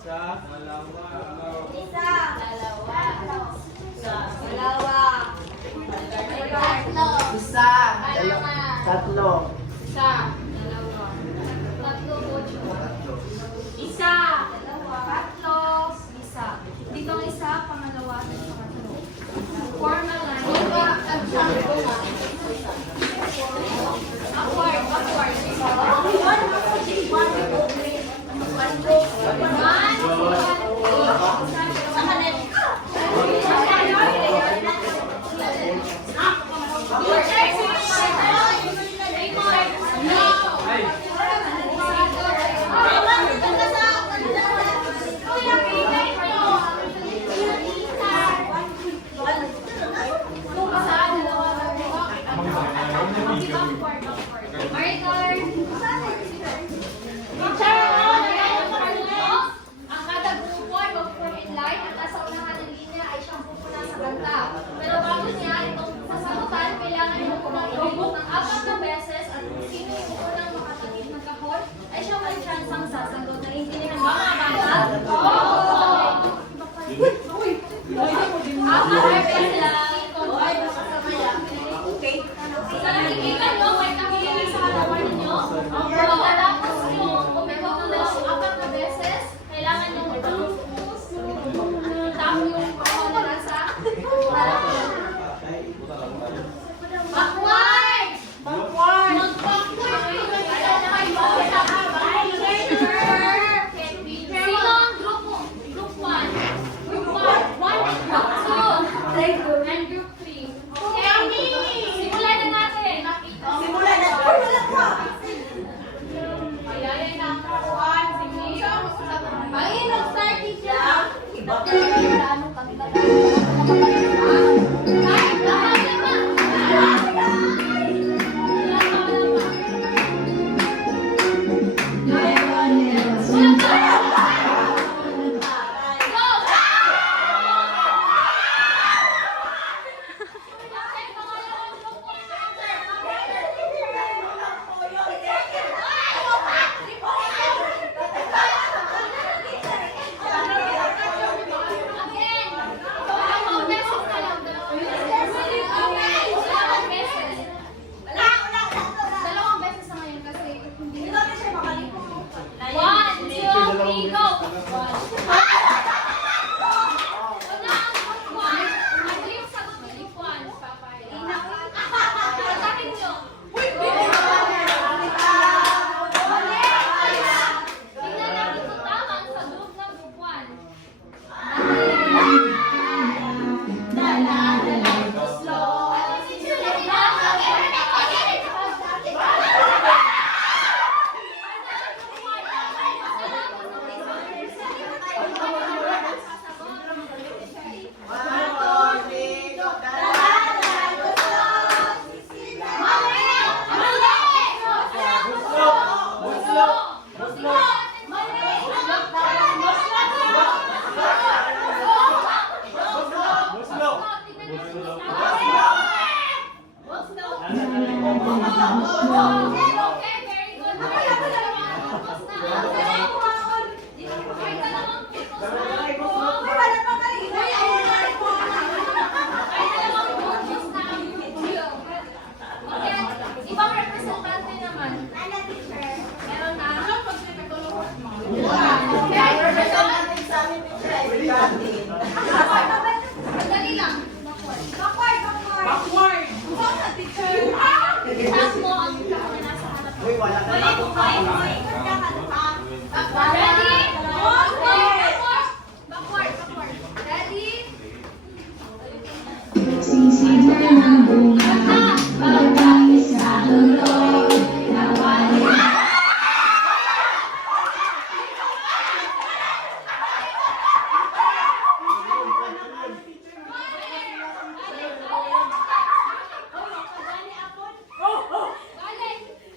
Isa. Dalawa. Isa. Dalawa. Isa. Dalawa. Tatlo. Isa. Dalawa. Tatlo. Isa. Dalawa. Tatlo. Isa. Dalawa. Tatlo. Isa. Dito ang isa, pangalawa, at pangatlo. Formal line. Upward. Pero bago niya itong sasagutan, kailangan mo unang ihigop ng 4 na beses at kung sino yung unang makatakip ng kahon ay siya may chance ang sasagot. Naiintindihan ba mga bata? Oo! 4 na beses lang. Okay. Sa nakikita nyo, may nakikita sa harapan ninyo. Pagkatapos nyo, umikot ng 4 na beses, kailangan nyo itong tap yung kahon na nasa backward! Backward! Mag-backward! Sino ang group 1? Group 1 and group 2. And group 3. Simulan na natin. Simulan na. Ayan na ang group 1. Sige. Ay, nag-start teacher. Iba. Ano kami ba? Ibang representante naman. Meron na. Dali lang. Backward. Itaas mo ang kahon na nasa harap. Uy, wala na. Ready? Backward. Ready? Sisimulan ng bunga, pagkakis sa dulo, nawali.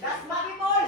Das Magibol!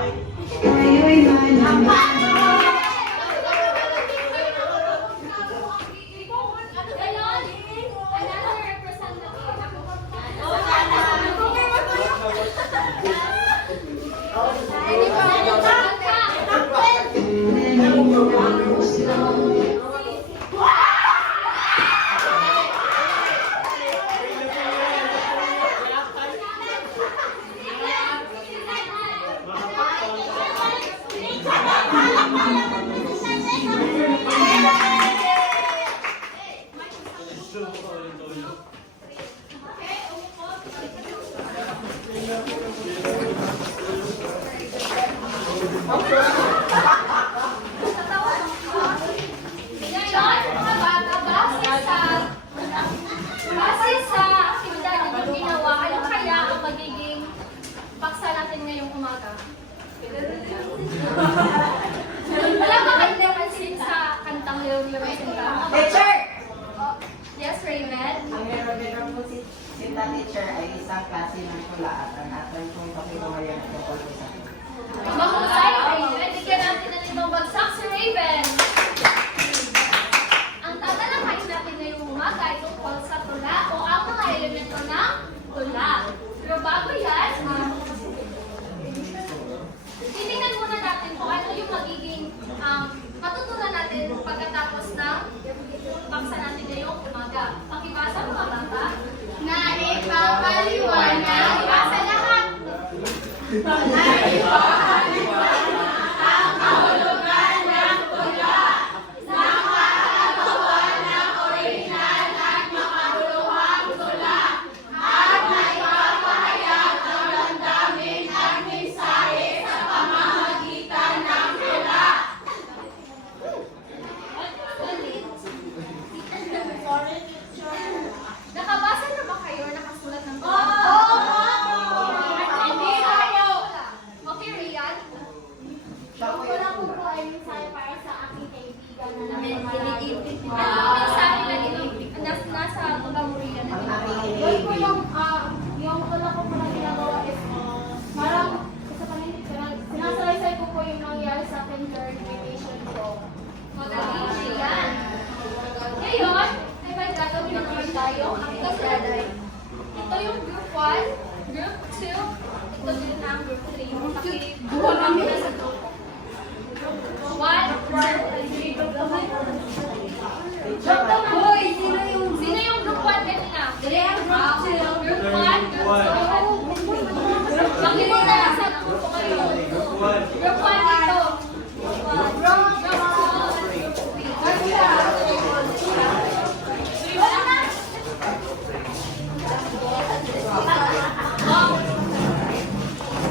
Tayo'y malaman. Ganon, another representative. Ngayon, mga bata, base sa aktibidad ninyong ginawa, ano kaya ang magiging paksa natin ngayong umaga? Wala ba kayo napansin sa kantang Lewin ka? Teacher! Yes, Raymond? Ang meron po si teacher ay isang klase ng tula at ang atin kong pakinuhayan tungkol po sa Mahusay, Raven. Bigyan natin ng limang bagsak si Raven. Ang tatalakayin natin ngayong umaga ay tungkol sa tula o ang mga elemento ng tula. Pero bago yan, titingnan muna natin kung ano yung magiging matutunan natin pagkatapos ng paksa natin ngayong umaga. Pakibasa mga bata. Naipapaliwanag sa lahat. Nakabasa na ba kayo? Nakasulat ng tula? Hindi kayo! Okay, Rian? Siya po Wala yung po po tula. ay mensahe para sa aking kaibigan na Ano ang mensahe na nasa tula mo, Rian? Ang aming Yun po iniibig. yung wala ko po na ginagawa is parang sa kanina sinasalaysay ko po yung nangyari sa akin during vacation ko. Magaling, Rian. Ngayon, may may gagawin na naman tayo. Ang gagawin. Ito yung group 1, group 2, ito din ang group 3. Pakibuhan namin na sa group. 1, 2, 3, group 2. Sino yung group 1 kanina? Group 1, group 2. Pakibuna lang sa group kayo. Group 1 dito. Group 2.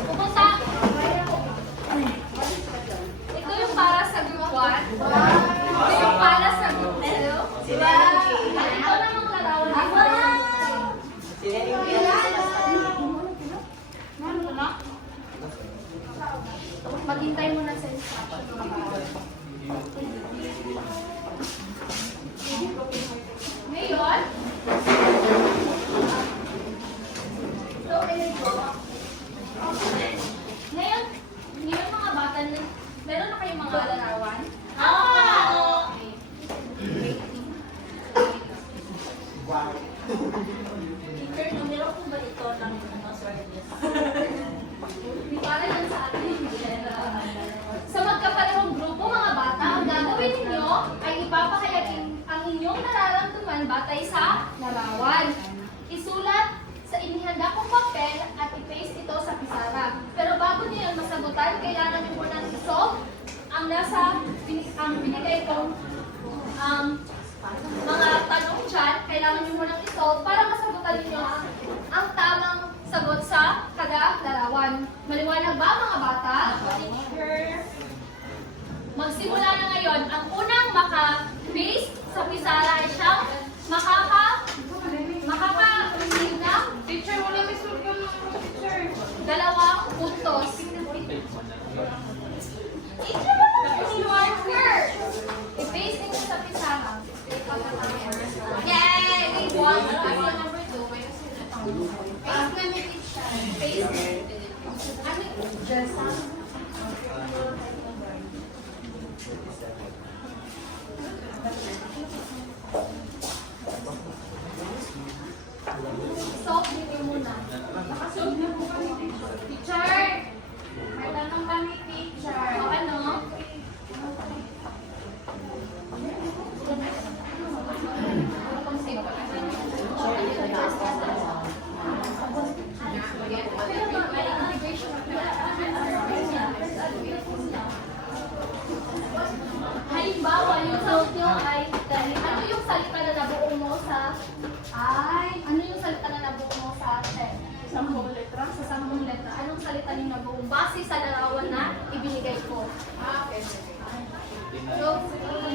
Pupunta. Ito yung para sa group 1. Ito yung para sa group 2. Ito namang larawan dito. Sila yung pinag- Maghintay muna sa instruction. Ngayon, ngayon mga bata, meron na kayong mga larawan? Wow. Hindi para yan sa atin. Sa magkaparehong grupo mga bata, ang gagawin ninyo ay ipapahayag ang inyong nararamdaman batay sa larawan. Isulat sa inihanda kong papel at i-paste ito sa pisara. Pero bago niyo yan masagutan, kailangan niyo munang i-solve ang ang binigay kong mga tanong dyan. Kailangan niyo munang i-solve para masagutan niyo ang tamang sagot sa kada larawan. Maliwanag ba mga bata? Magsimula na ngayon. Ang unang maka-paste sa pisara ay siyang makaka-receive ng Teacher, wala may sulok yung teacher. 2 puntos. Marker! I-paste nito sa pisara. Yay! We won! Number 2. Paste na may paste. Ano?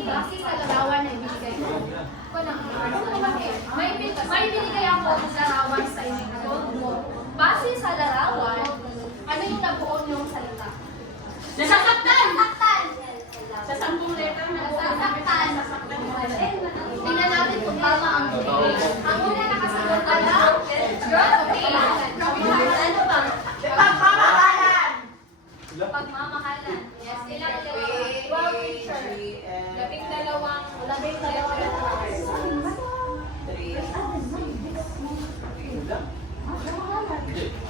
base sa larawan na ibigay ko. May binigay ako ng larawan sa inyo. Base sa larawan, ano yung nabuo niyong salita? Nasasaktan! Sa 10 letter na nasasaktan. Tingnan natin kung tama ang binigay. Ang una nakasagot ay ang trophy. Ano ba? Pagmamahalan! Pagmamahalan. Yes, ilang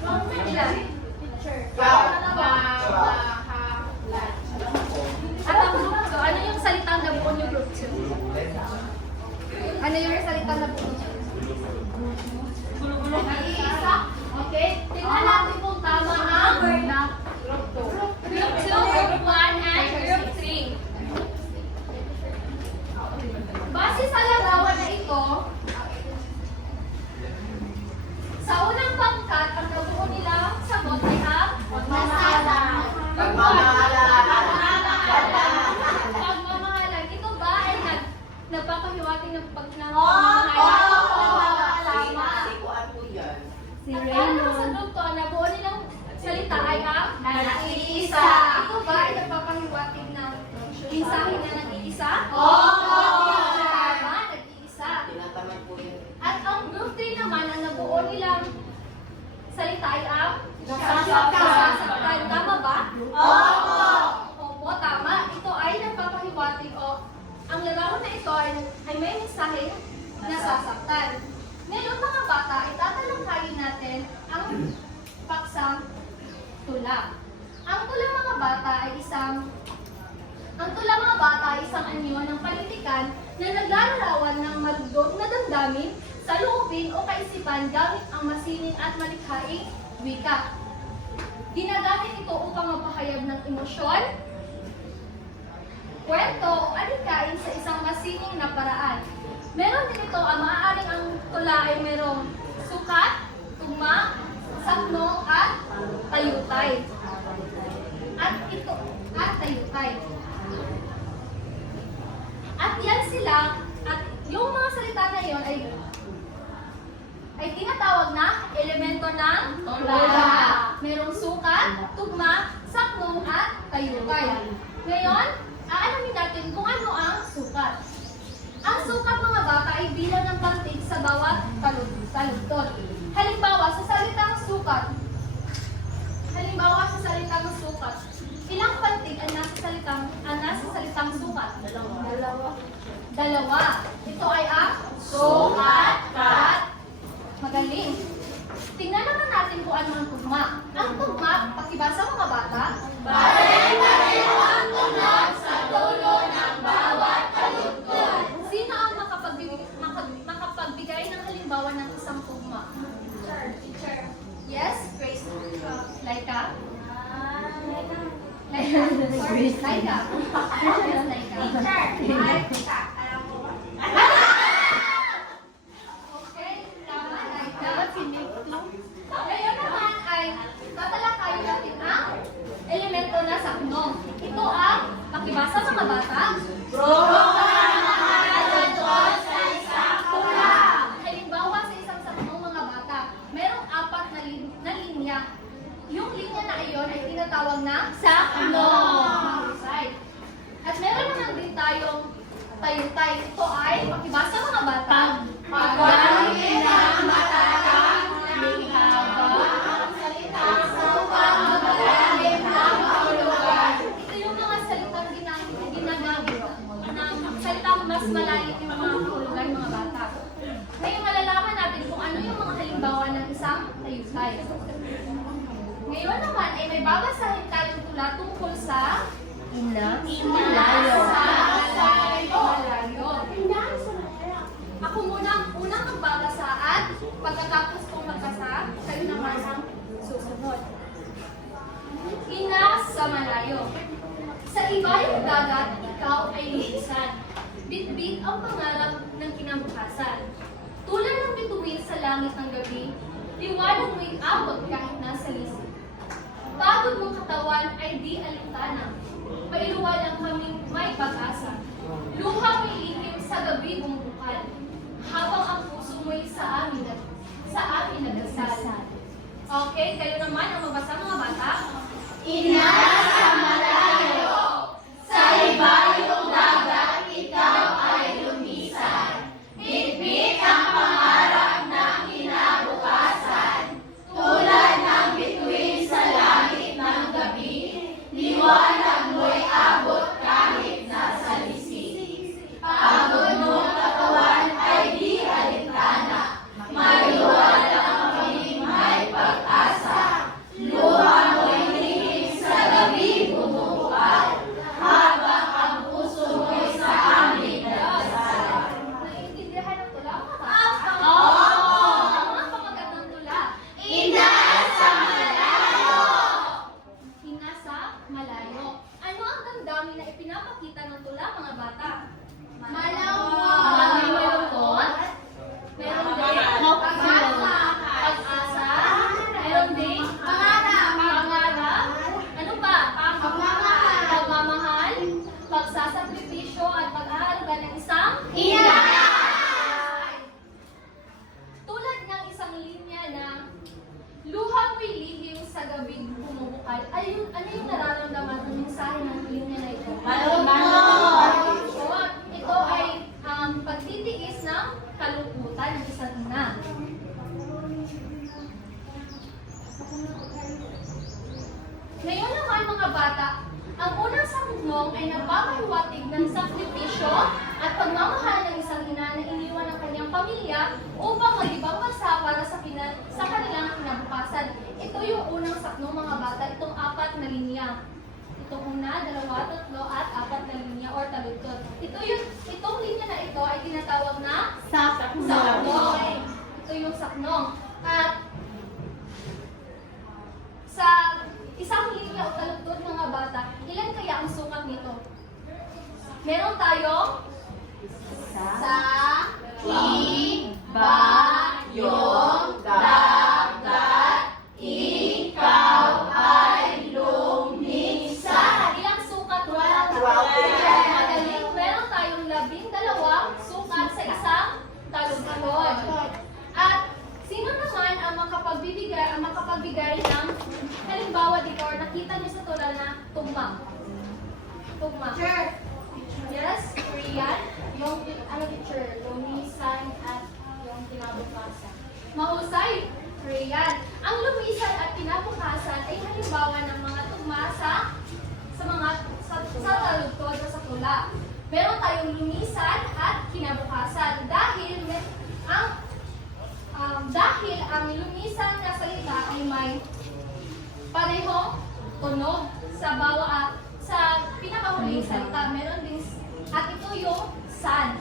Wow, teacher. 12. At ang group 2, ano yung salitang nabuo niyo group 2? Ano yung salitang nabuo niyo? Nag-iisa? Okay. Tingnan natin kung tama ang group 2. Group 2, group 1, and group 3. Base sa larawan na ito, sa unang pangkat, ang nabuo nila sagot ay ang pagmamahalan. Pagmamahalan. Ito ba ay nagpapahiwating ng pagmamahalan? Si Para naman sa group 2, ang nabuo nilang salita ay ang Nag-iisa. Ito ba ay nagpapahiwating ng mensahe na nag-iisa? Tama, nag-iisa. Tinatamad po yun. At ang group 3 naman, ang nabuo nilang salita ay ang Nasasaktan. Tama ba? Opo, tama. Ito ay nagpapahiwatig o ang larawan na ito ay may mensahe na sasaktan. Ngayon mga bata, itatalangkayin natin ang paksang tula. Ang tula mga bata ay isang anyo ng palitikan na naglalarawan ng malugod na damdamin sa loobin o kaisipan gamit ang masining at malikhaing wika. Ginagamit ito upang mapahayag ng emosyon, kwento o alikain sa isang masining na paraan. Meron din ito ang maaaring ang tula ay merong sukat, tugma, sakno at tayutay. At yan sila, at yung mga salita na yon ay tinatawag na elemento ng tula. Merong sukat, tugma, sakno at tayutay. Ngayon, aalamin natin kung ano ang sukat. Ang sukat mga bata ay bilang ng pantig sa bawat taludtod. Halimbawa, sa salitang sukat, ilang pantig ang nasa salitang sukat? Dalawa. Ito ay ang sukat at magaling. Tingnan naman natin kung ano ang tugma. Ang tugma, pakibasa mga bata. Pare-pareho ang tunog sa dulo ng bawat taludtod. Sino ang makapagbigay ng halimbawa ng isang tugma? Teacher. Yes, Grace. Laika? Sorry, Laika. Yes, Laika. Teacher. Okay, tama, Laika. Ngayon naman ay tatalakayin natin ang elemento na sakno. Ito ang pakibasa mga bata. Halimbawa sa isang sakno mga bata, merong 4 na linya. Yung linya na iyon ay tinatawag na sakno. At meron naman din tayong tayutay. Ito ay pakibasa mga bata. Pagwalingin ng matatang habang salitang sa upang magalalim ng kahulugan. Ito yung mga salitang ginagamit ng salitang mas malalim yung mga kahulugan mga bata. Ngayon malalaman natin kung ano yung mga halimbawa ng isang tayutay. Ngayon naman ay may babasahin tayong tula tungkol sa Inalayo. Ako muna ang unang magbabasa at pagkatapos kong magbasa, kayo naman ang susunod. Ina sa malayo. Sa ibayong dagat, ikaw ay lumisan. Bitbit ang pangarap ng kinabukasan. Tulad ng bituin sa langit ng gabi, liwanag mo'y abot kahit nasa lisod. Pagod mong katawan ay di alintana. Mailuwalang kaming may pag-asa. Luha mo'y lihim sa gabi bumukal, habang ang puso mo'y sa amin nagdasal. Okay, kayo naman ang mabasa mga bata. Ina sa malayo, sa ibayong dagat, ikaw ay lumisan. Bitbit ang pangarap ng kinabukasan. Tulad ng bituin sa langit ng gabi, liwanag mo'y abot kahit nasa lisik. Pagod mong katawan ay di alintana, may luwala kami, may pag-asa. Luha mo'y lihim sa gabi bumukal, habang ang puso mo'y sa amin nagdasal. Naiintindihan ang tula mga bata? Oo! Ang pamagat ng tula. Ina sa malayo. Ina sa malayo. Ano ang damdamin na ipinapakita ng tula mga bata? Malawak. May malungkot? Meron din pag-asa? Meron din pangarap? Ano pa? Pagmamahal? Pagsasakripisyo at pag-aalaga ng isang Ina. tulad ng isang linya na luha mo'y lihim sa gabi bumubukal. Ano yung nararamdaman ng mensahe ng linya na ito? Malungkot. So, ito ay pagtitiis ng kalungkutan ng isang ina. Ngayon naman mga bata, ang unang saknong ay nagpapahiwatig ng sakripisyo at pagmamahal ng isang ina na iniwan ng kanyang pamilya upang mag-ibang bansa para sa kanilang kinabukasan. Ito yung unang saknong mga bata, itong 4 na linya. Itong 1, 2, 3, at 4 na linya or taludtod. Itong linya na ito ay tinatawag na saknong. Ito yung saknong. At sa isang linya o taludtod mga bata, ilan kaya ang sukat nito? Meron tayong Sa ibayong dagat, ikaw ay lumisan. ilang sukat mo? 12. Magaling. Meron tayong 12 sukat sa isang taludtod. At sino naman ang makapagbigay ng halimbawa dito or nakita niyo sa tula na tugma? Tugma. Yes, Rian? Yung, teacher, lumisan at yung kinabukasan. Mahusay, Rian. Ang lumisan at kinabukasan ay halimbawa ng mga tugma sa taludtod o sa tula. Meron tayong lumisan at kinabukasan dahil ang lumisan na salita ay may parehong tunog sa pinakahuling salita. Meron din at ito yung san.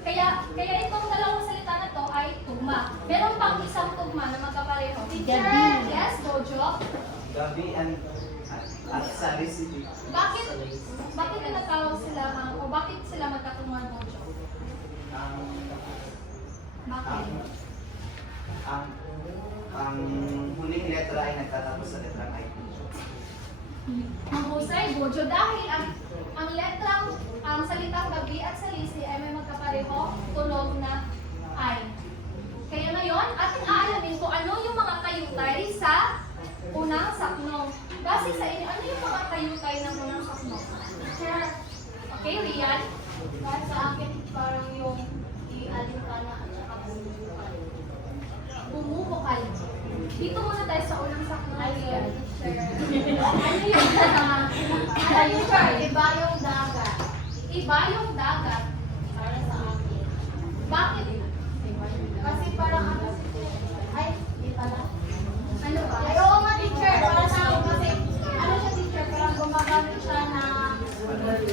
Kaya itong dalawang salita na to ay tugma. Meron pang isang tugma na magkapareho. Teacher, yes, Bojo. Gabi at sa recipe. Bakit tinatawag sila o bakit sila magkatugma, Bojo? Bakit? Ang huling letra ay nagtatapos sa letrang I. Mahusay, Bojo, dahil ang letrang, ang salitang gabi at salisi ay may magkapareho tunog na I. Kaya ngayon, ating aalamin kung ano yung mga kayutay sa unang saknong. Base sa inyo, ano yung mga kayutay ng unang saknong? Sir, Okay, Rian? kahit sa akin, parang yung i-alintana at saka bumukal. Bumubukal. Dito muna tayo sa unang saknong. Rian. Sir. Ano yung Teacher, iba yung dagat. Iba yung dagat. Para sa akin. Bakit? Kasi parang ay, di pala. Ano ba? Ay, oo nga, teacher. Para sa akin kasi, siya, teacher, parang gumagamit siya na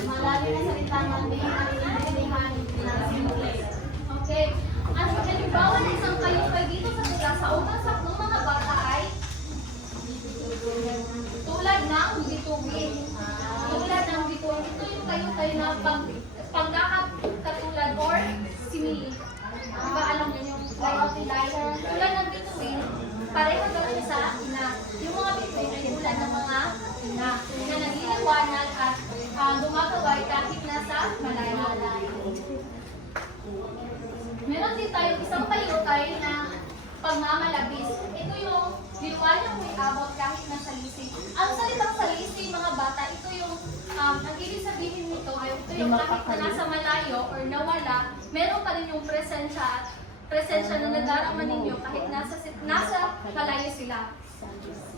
malalim na salita na hindi naiintindihan ng simple. Okay. Ang halimbawa ng isang kayutay dito sa tula sa unang saknong mga bata ay tulad ng bituin. Tulad ng bituin. Ito yung kayutay na pagkakatulad or simili. Diba alam niyo yung tulad ng bituin, pareho daw siya sa ina. Yung mga bituin ay tulad ng mga ina na nagliliwanag at gumagaway kahit nasa nasa malayo. Meron din tayong isang tayutay na pagmamalabis. Ito yung liwanag may abot kahit nasa lising. Ang salitang sa lising, mga bata, ito yung, ang ibig sabihin nito ay ito yung kahit na nasa malayo or nawala, meron pa rin yung presensya na nadarama ninyo kahit nasa malayo sila.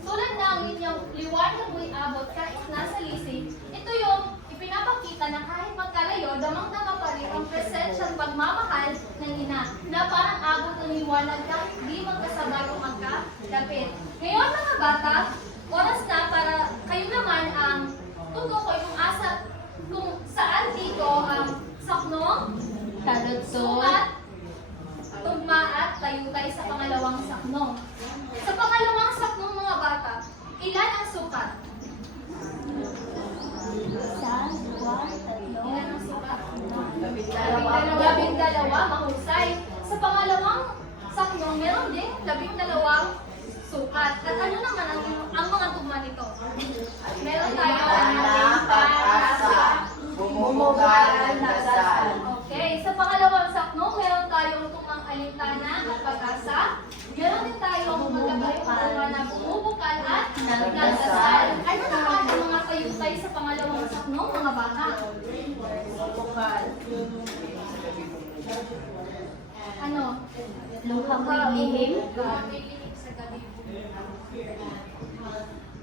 Tulad ng inyong liwanag may abot kahit nasa lising, ito yung ipinapakita na kahit magkalayo, damang-dama pa rin ang presensyang pagmamahal ng ina na parang abot ng liwanag kahit di magkasabay o magkalapit. Ngayon mga bata, oras na para kayo naman ang tutukoy kung saan dito ang saknong, sukat, tugma at tayutay sa pangalawang saknong. Sa pangalawang saknong mga bata, ilan ang sukat? Ilan ang sukat? 12, mahusay. Sa pangalawang saknong, meron din 12 sukat. At ano naman ang mga tugma nito? Meron tayo Anak, pag-asa, bumubugal ng dasal. Okay, sa pangalawang saknong, meron tayong tugmang alintana at pag-asa. Meron din tayong magkakayong tugma na bumubukal at nagdasal. Ano naman ang mga tayutay sa pangalawang saknong, mga bata? Bumubukal. Ano? Luhang may lihim. Luhang may lihim sa gabi.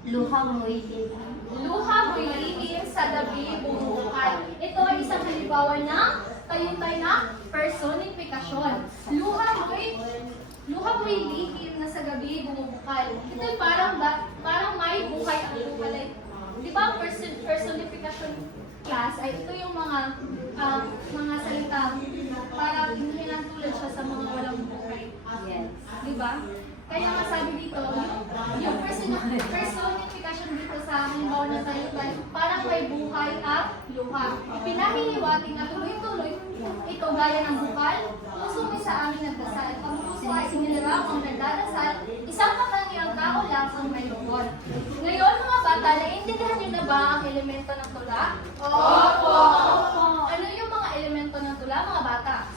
Luhang may lihim. Luha mo'y lihim sa gabi bumubukal. Ito ay isang halimbawa ng tayutay na personifikasyon. Luha mo'y lihim na sa gabi bumubukal. Ito ay parang may buhay ang bukal. Di ba ang personification class ay ito yung mga salita para hinantulad siya sa mga walang buhay. Yes. Di ba? Kaya nga sabi dito, yung personification dito sa halimbawa na tayo parang may buhay at luha. Pinahihilwating na tuloy-tuloy ito gaya ng bukal, puso mo sa amin nagdasal. Ang puso ay sinilaraw ang nagdadasal, isang katangiang tao lang ang may lungkot. Ngayon mga bata, naiintindihan niyo na ba ang elemento ng tula? Opo! Ano yung mga elemento ng tula mga bata?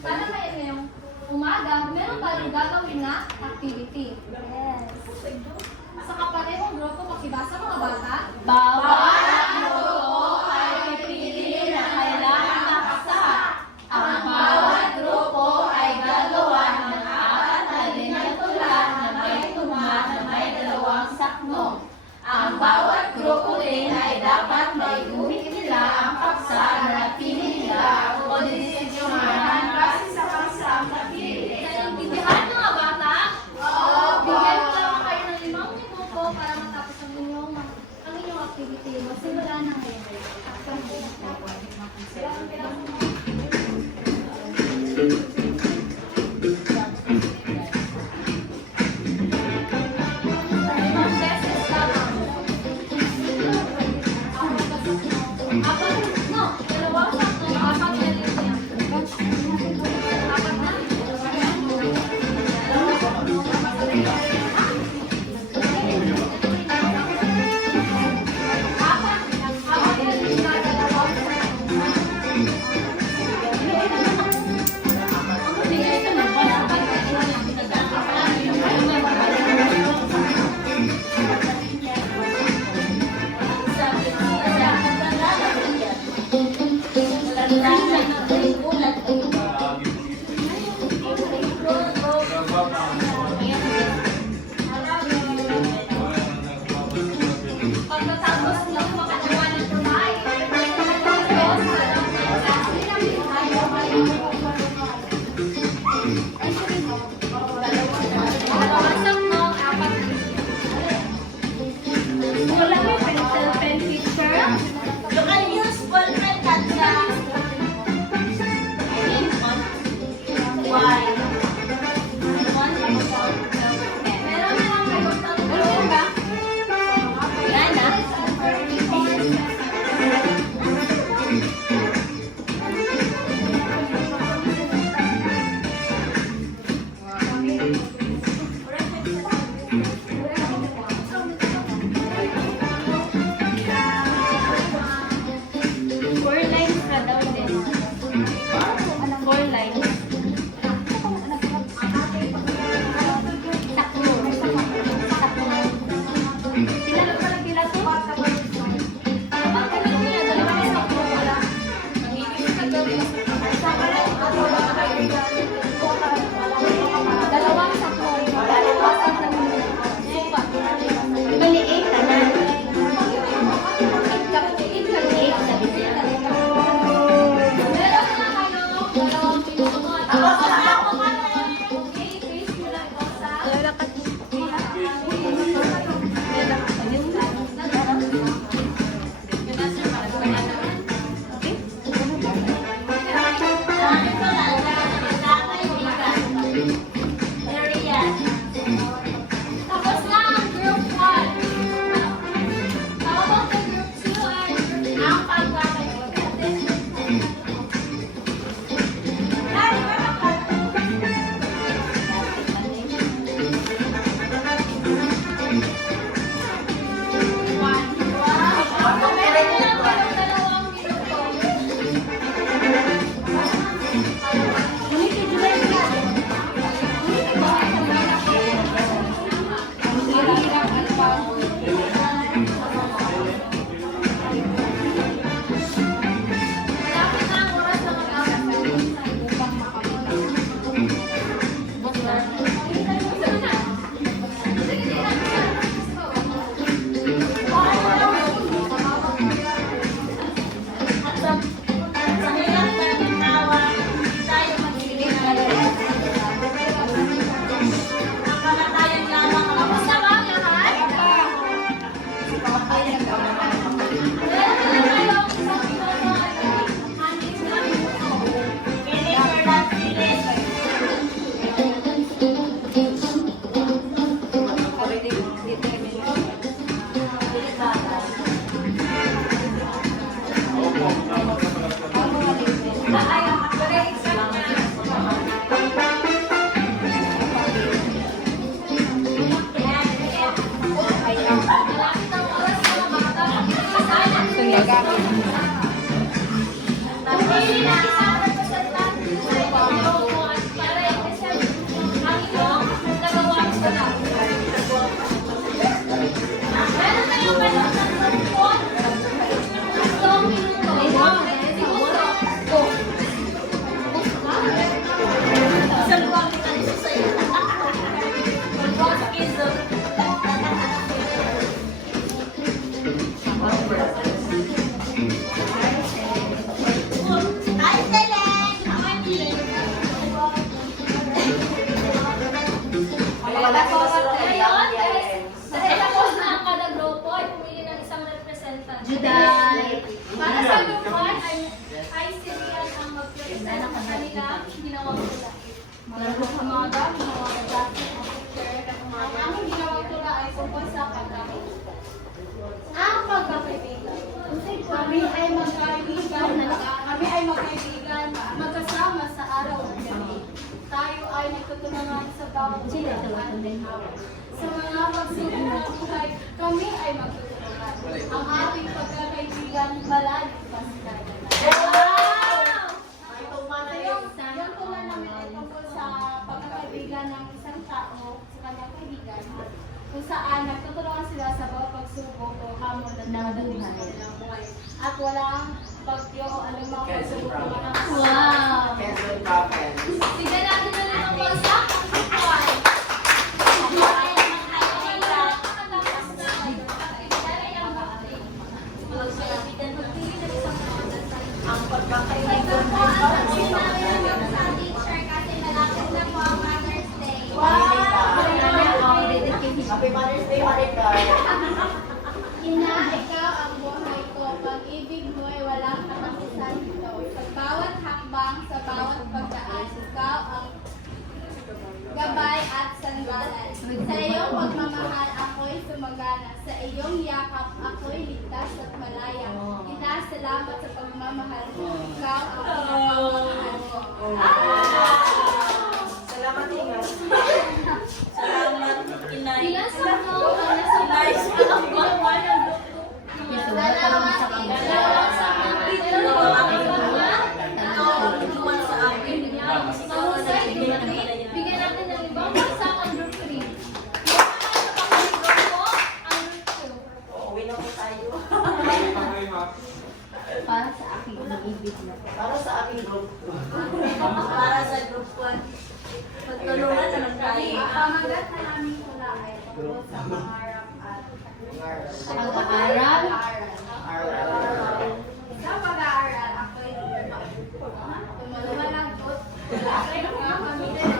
Para kayo ngayong umaga, meron tayong gagawin na activity. Yes. Sa kaparehong grupo, makibasa mga bata. Bawat grupo ay pipili na kailangan makasa. Ang bawat grupo ay gagawa ng 4 na linyang tula na may tugma na may 2 saknong. Ang bawat grupo din ay dapat may guhit nila ang paksa na napili nila o desisyonan base sa paksa ang napili. Naiintindihan mga bata? Bigyan ko lang kayo ng 5 minuto para matapos ang inyong activity. Magsimula na ngayon. Limang beses lamang. Dalawang sakto, 4 na linya. 4 na? Pagkatapos ng makagawa ng tulay, dalawang saknong, 4 na linya. Wala may pencil pen picture. You can use ballpen tatsa. Why? Meron na lang kayo tatlo. Yan ah. naman ay silihan ang mag-present sa kanilang ginawang tula. Mga umaga, ginawang adjustment of picture. Ang aming ginawang tula ay tungkol sa pagkain. Ang pagkakaibigan. Kami ay magkaibigan, magkasama sa araw at gabi. Tayo ay nagtutulungan sa bawat sa mga pagsubok ng buhay, kami ay magtutulungan. Ang ating pagkakaibigan, malalim pa sa dagat. Yung tula namin ay tungkol sa pagkakaibigan ng isang tao sa kanyang kaibigan, kung saan nagtutulungan sila sa bawat pagsubok o hamon na nakadali sa kanilang buhay. At walang bagyo o anumang pagsubok na mga Wow! Quezon Province. Tignan natin na rin ang bansa kung buhay. Ang pagkakaibigan sa teacher kasi malapit na po ang Mother's Day. Happy Mother's Day, Marika. Ina, ikaw ang buhay ko. Pag-ibig mo ay walang katapusan ito. Sa bawat hakbang, sa bawat pagdaan, ikaw ang gabay at sandalan. Sa iyong pagmamahal, ako'y sumagana. Sa iyong yakap, ako'y ligtas at malaya. Ina, salamat sa pagmamahal mo. Ikaw ang pagmamahal ko. Salamat, Ingat. Ilan sa mga nasa lives ka ng bawal ng dalawa sa bigyan natin ng ibang bansa ang group 3. Ang group Uwi na po tayo. Para sa aking ibig na. Para sa aking group. Para sa group 1. Pagtulungan na lang tayo. 2. Ang pamagat na aming tula ay tungkol sa pangarap at Pag-aaral. sa pag-aaral, ako'y lumalangkot. Ako'y nakakamitin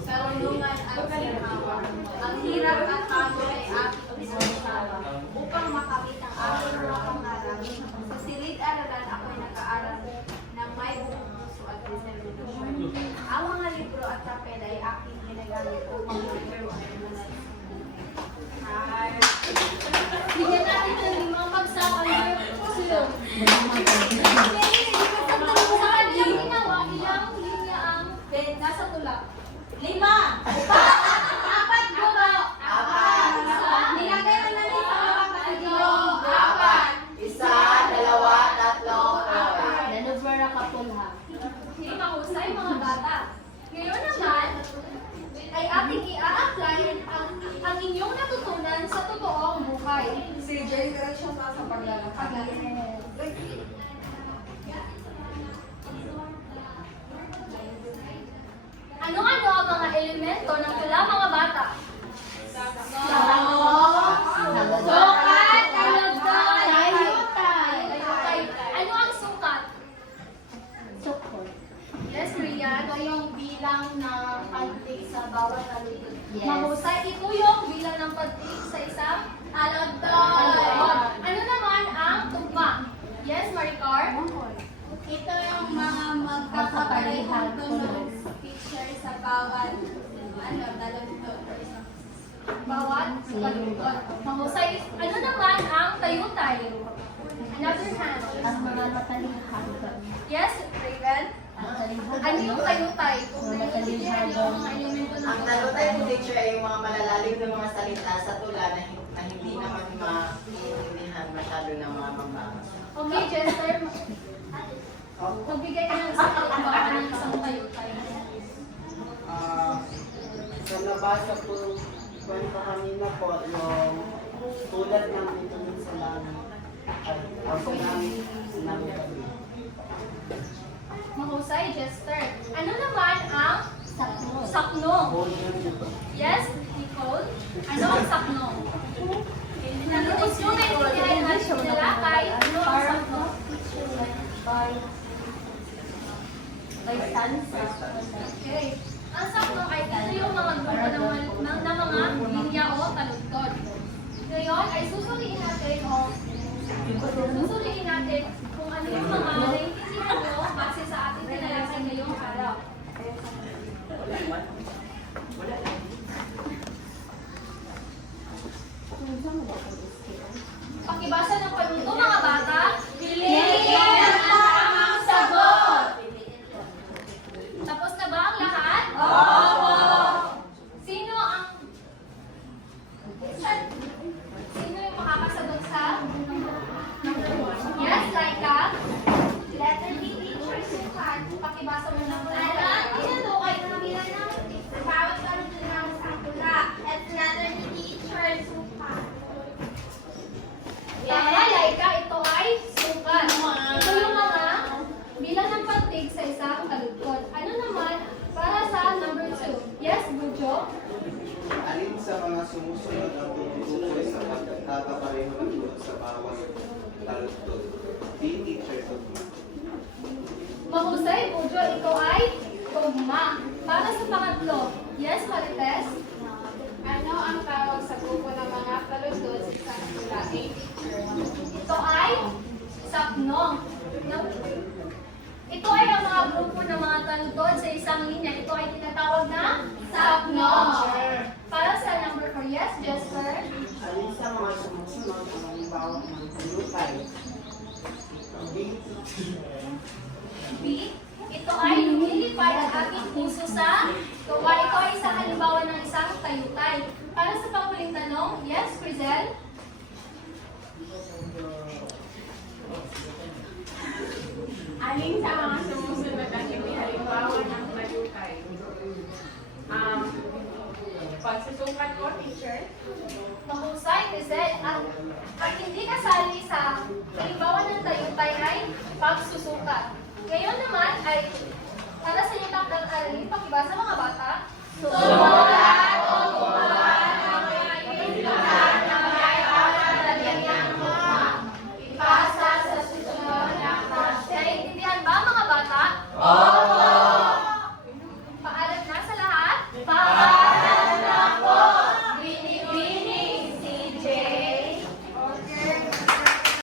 sa ulungan at sinawa. Ang hirap at pagod ay aking isasama upang makamit ang aking mga pangarap. Sa silid-aralan, ako'y nag-aaral ng may buong puso at determinasyon. Ang mga libro at papel ay aking ginagamit upang magturo ay manay. Bigyan natin ng limang pagsakang sila. Sa kanyang ginawa, ilang linya ang nasa tula? 5. Apat gulo. Nilagay mo na rin sa mga kategorya. 4. Isa, dalawa, tatlo, apat. Nanubara ka po lahat. Hindi mahusay mga bata. Ngayon naman, ay ating i-apply ang inyong natutunan sa totoong buhay. Si Jay, diretso pa sa paglalakad. Ano-ano ang mga elemento ng tula mga bata? Sukat, talagdan, tayutay. Ano ang sukat? Sukol. Yes, Rian, ito yung bilang ng pantig sa bawat taludod. Yes. Mahusay, ito yung bilang ng pantig sa isang taludod. Ano naman ang tugma? Yes, Maricar? Ito yung mga magkakaparehang tunog picture sa bawat taludtod. Bawat taludod. Mahusay, ano naman ang tayutay? Another hand. Ang mga matalihang. Yes, Raven? Ano yung tayutay? Kung Mga nai-share niyo ang mga elemento ng Ang talutay po, teacher, ay yung mga malalalim na mga salita sa tula na hindi naman maintindihan masyado ng mga mambabasa. Okay, Jester. Magbigay ka ng isang halimbawa ng isang tayutay. Sa nabasa po kwento kanina po, yung tulad ng bituin sa langit at ang tsunami kami. Mahusay, Jester. Ano naman ang Sakno. sakno? Volume Yes, Nicole? Ano ang sakno? Ano instrument kinaihan siya nilakay? Ano ang sakno? By stanza. Okay. Ang sakno ay ito yung mga grupo ng mga linya o taludtod. Ngayon ay susuriin natin o Susuriin natin kung ano yung mga naiintindihan nyo base sa ating tinalakay ngayong araw. Pakibasa ng panuto mga bata. Piliin ang tamang sagot. Tapos na ba ang lahat? Opo. Sino ang... Sino yung makakasagot sa... Yes, Laika? Letter D, teacher, sukat. Pakibasa mo ng Alam, inutukay na nila ng bawat karutin ng sakula. At letter D, teacher, sukat. Tama, Laika, ito ay sukat. Ito yung mga bilang ng pantig sa isang kalugkod. Ano naman para sa number 2? Yes, Bujo? Alin sa mga sumusunod ang tutukoy sa pagkakapareho ng guro sa bawat taludtod? D. Teacher Tugma. Mahusay, Bujo, ito ay tugma. Para sa pangatlo, yes, Marites? Ano ang tawag sa grupo ng mga kaludod sa isang sakula? Ito ay saknong. Ito ay ang mga grupo ng mga taludtod sa isang linya. Ito ay tinatawag na saknong. Para sa number 4, yes, Jasper? Alin sa mga sumusunod ang halimbawa ng talukay? B. B. Ito ay lumilipad ang ating puso sa tuwa. Ito ay isang halimbawa ng isang tayutay. Para sa panghuling tanong, yes, Frizel? Alin sa mga sumusunod ang hindi halimbawa ng talukay? Pagsusukat ko, teacher. Mahusay, Frizel. At hindi kasali sa halimbawa ng tayutay ay pagsusukat. Ngayon naman ay para sa inyong takdang aralin, pakibasa mga bata.